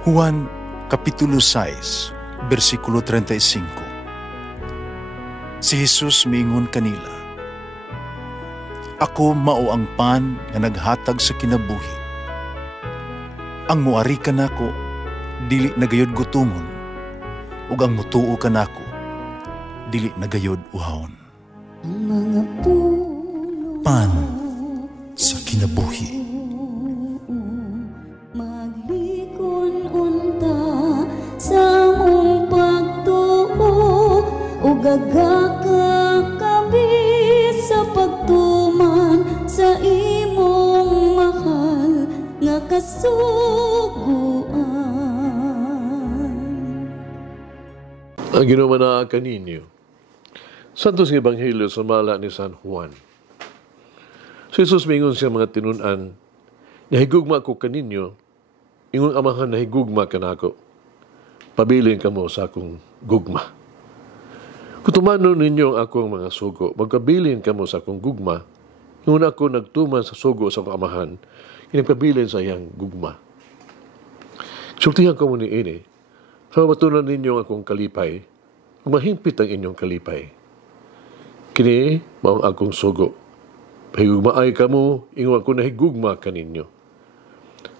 Juan Kapitulo 6, versikulo 35. Si Jesus miingon kanila, "Ako mao ang pan nga naghatag sa kinabuhi. Ang muari kanako dili nagayod gutomon, ug ang mutuo kanako dili nagayod uhawon." Pan sa kinabuhi. Sa mong pagtuo o gagakakabi sa pagtuman sa imong mahal nga kasuguan. Ang ginumana kaninyo Santos ng Ebanghelyo sa mala ni San Juan. Si Jesus mingon siya mga tinunan, "Nahigugma ko kaninyo, ingon amahan nahigugma kanako. Pabilin kamo sa akong gugma. Kung tumano ninyo ang akong mga sugo, magpabilin kamo sa akong gugma, ingon ako nagtuman sa sugo sa akong amahan, inagpabilin sa iyang gugma. Sultihan ko mo ni ini, sa matunan ninyo ang akong kalipay, kung mahimpit ang inyong kalipay. Kini maong akong sugo. Pahigugmaay kamo, ingon ako nahigugma kaninyo.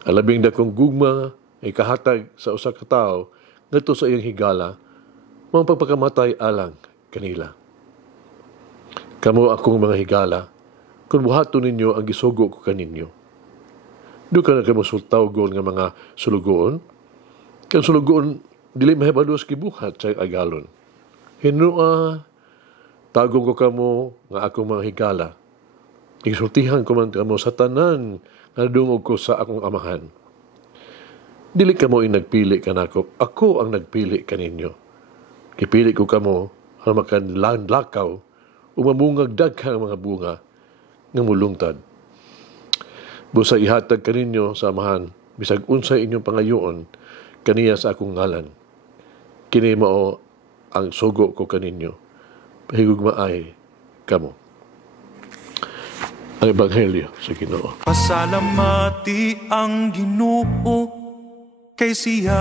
Alabing dakong gugma ay kahatag sa usa ka tawo ngadto sa iyang higala, mga pagpakamatay alang kanila. Kamo akong mga higala, kung buhaton ninyo ang gisugo ko kaninyo. Do ka na kamo sultawgon nga mga sulugoon, kang sulugoon dili mahibalos gibuhat sa agalon. Hinua, tagong ko kamo nga akong mga higala. Isultihan ko man kamo sa tanan nga dungog ko sa akong amahan. Dili kamo nagpili kanako, ako ang nagpili kaninyo. Kipili ko kamo, hamakan lakaw, umamungag daghang mga bunga, nga mulungtad. Busa ihatag kaninyo sa amahan, bisag unsay inyong pangayoon, kaniya sa akong ngalan. Kini mao ang sugo ko kaninyo, pahigugmaay kamo." Ang Ebanghelyo sa Ginoo. Pasalamati ang Ginoo, kay siya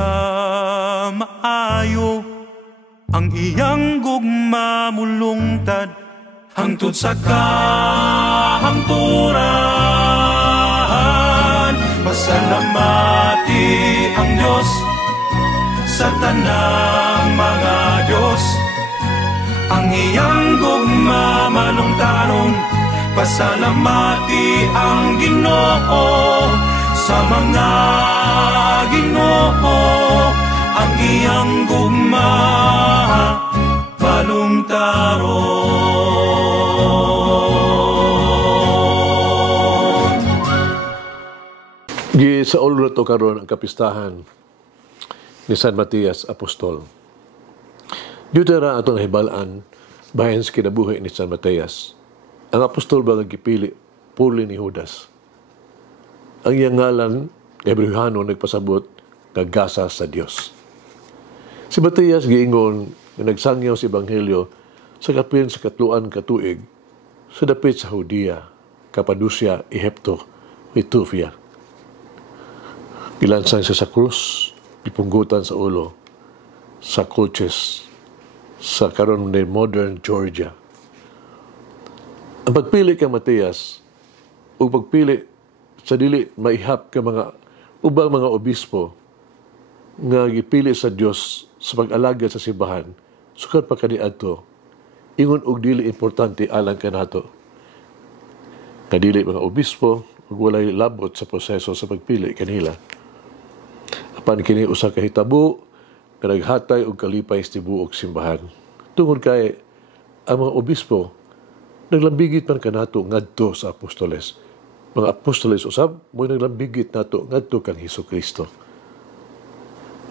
maayo, ang iyang gugma mulungtad, hangtod sa kahangturan. Pasalamati ang Diyos sa tanang mga Diyos, ang iyang gugma malungtaron. Pasalamati ang Ginoo sa mga Ginoo, ang iyang gugma balungtaron. Di sa ulo na to karon ang kapistahan ni San Matias Apostol. Dito na atong nahibalaan bahin sa kinabuhi ni San Matias. Ang apostol ba nagipili puli ni Judas. Ang iyang ngalan, Hebrewhano, nagpasabot, nagasa sa Dios. Si Matias giingon na nagsangyaw sa Ebanghelyo sa kapin sa katluan katuig sa dapit sa Judea, Cappadocia, Ehipto, Ethiopia. Gilansang siya sa krus, ipunggutan sa ulo, sa Colchis, sa karon ni modern Georgia. Ang pagpili kang Matias o pagpili sa dili maihap ka mga ubang mga obispo nga gipili sa Dios sa pag-alaga sa simbahan, sukat pa kaniadto, ingon og dili importante alang kanato. Nga dili mga obispo ug walay labot sa proseso sa pagpili kanila. Apan kini usa ka hitabo nga naghatay og kalipay sa tibuok simbahan. Tungod kay ang mga obispo naglambigit man kanato ngadto sa apostoles. Mga apostoles usab mo naglambigit nato ngadto kang Hesukristo.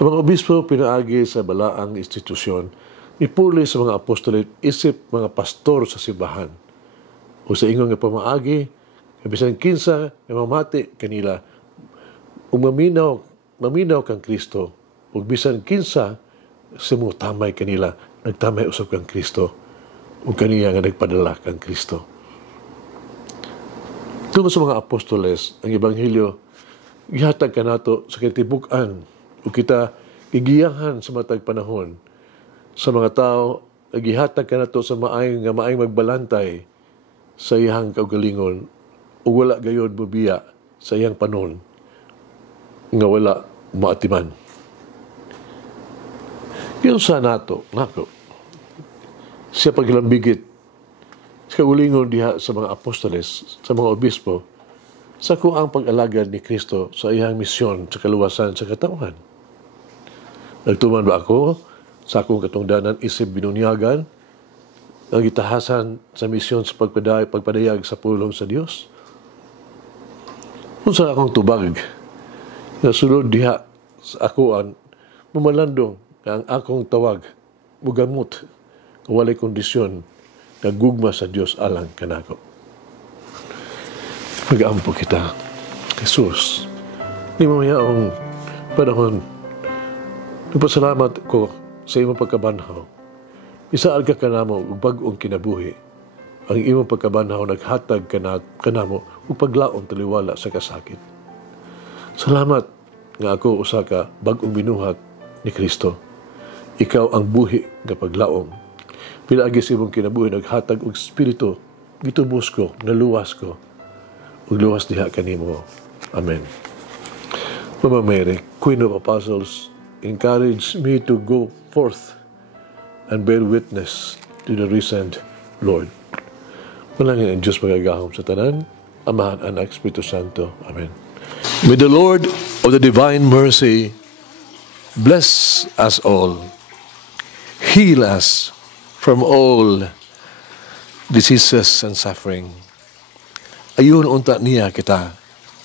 Ang mga obispo pinaagi sa balaang institusyon nipuli sa mga apostoles isip mga pastor sa simbahan. O sa ingon nga pamaagi, bisan kinsa nga mamati kanila ug maminaw kang Kristo ug bisan kinsa sumutamay kanila nagtamay usab kang Kristo. Ug kaniya nga nagpadala kang Kristo. Tungod sa mga apostoles, ang Ebanghelyo gihatag kanato sa katibukan o O kita gigiyahan sa matag panahon sa mga tao nagihatag ka na to sa maayong magbalantay sa iyang kaugalingon o wala gayod bubiya sa iyang panon nga wala maatiman. Yun sa nato, nako. Siya paglambigit sa kaugalingon diha sa mga apostoles, sa mga obispo, sa kuang pag-alagad ni Kristo sa iyang misyon sa kaluwasan sa katauhan. Nagtuman ba ako sa akong katungdanan isip binunyagan ang gitahasan sa misyon sa pagpadayag sa pulong sa Dios? Kung sa akong tubag na sulod diha sa akuan, mamalandong na ang akong tawag mugamot kung walay kondisyon na gugma sa Dios alang kanako. Mag-ampo kita, Jesus. Di mo mayaong panahon nagpasalamat ko sa imong pagkabanhaw. Isaal ka kanamo ug bag-ong kinabuhi. Ang imong pagkabanhaw naghatag kanamo ug paglaom taliwala sa kasakit. Salamat nga ako usa ka bag-ong binuhat ni Kristo. Ikaw ang buhi nga paglaom. Pinaagi sa imong kinabuhi naghatag og espiritu gitubos ko, naluwas ko. Ug luwas diha kanimo. Amen. Mama Mary, Queen of Apostles, encourage me to go forth and bear witness to the risen Lord. Manalangin ang Diyos magagahom sa tanan, Amahan, Anak, Espiritu Santo. Amen. May the Lord of the divine mercy bless us all, heal us from all diseases and suffering. Ayun unta niya kita,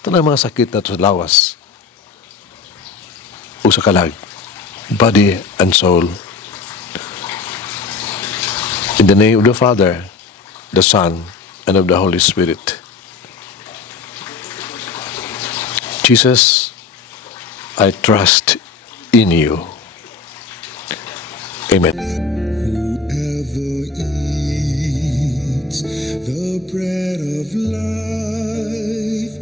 tanang mga sakit na sa lawas, o sa kalag, body and soul. In the name of the Father, the Son, and of the Holy Spirit. Jesus, I trust in you. Amen. Whoever eats the bread of life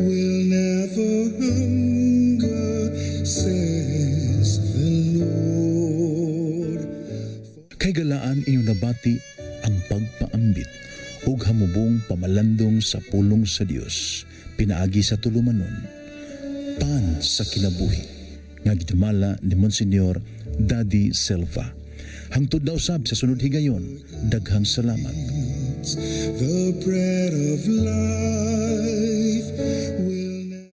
will never hunger, says the Lord. Kay galaan inyong nabati ang pagpaambit ug hamubong pamalandong sa pulong sa Dios pinaagi sa tulumanon. Pan sa kinabuhi nga gidumala ni Monsignor Daddy Silva. Hangtod na usab sa sunod higayon, daghang salamat. The bread of life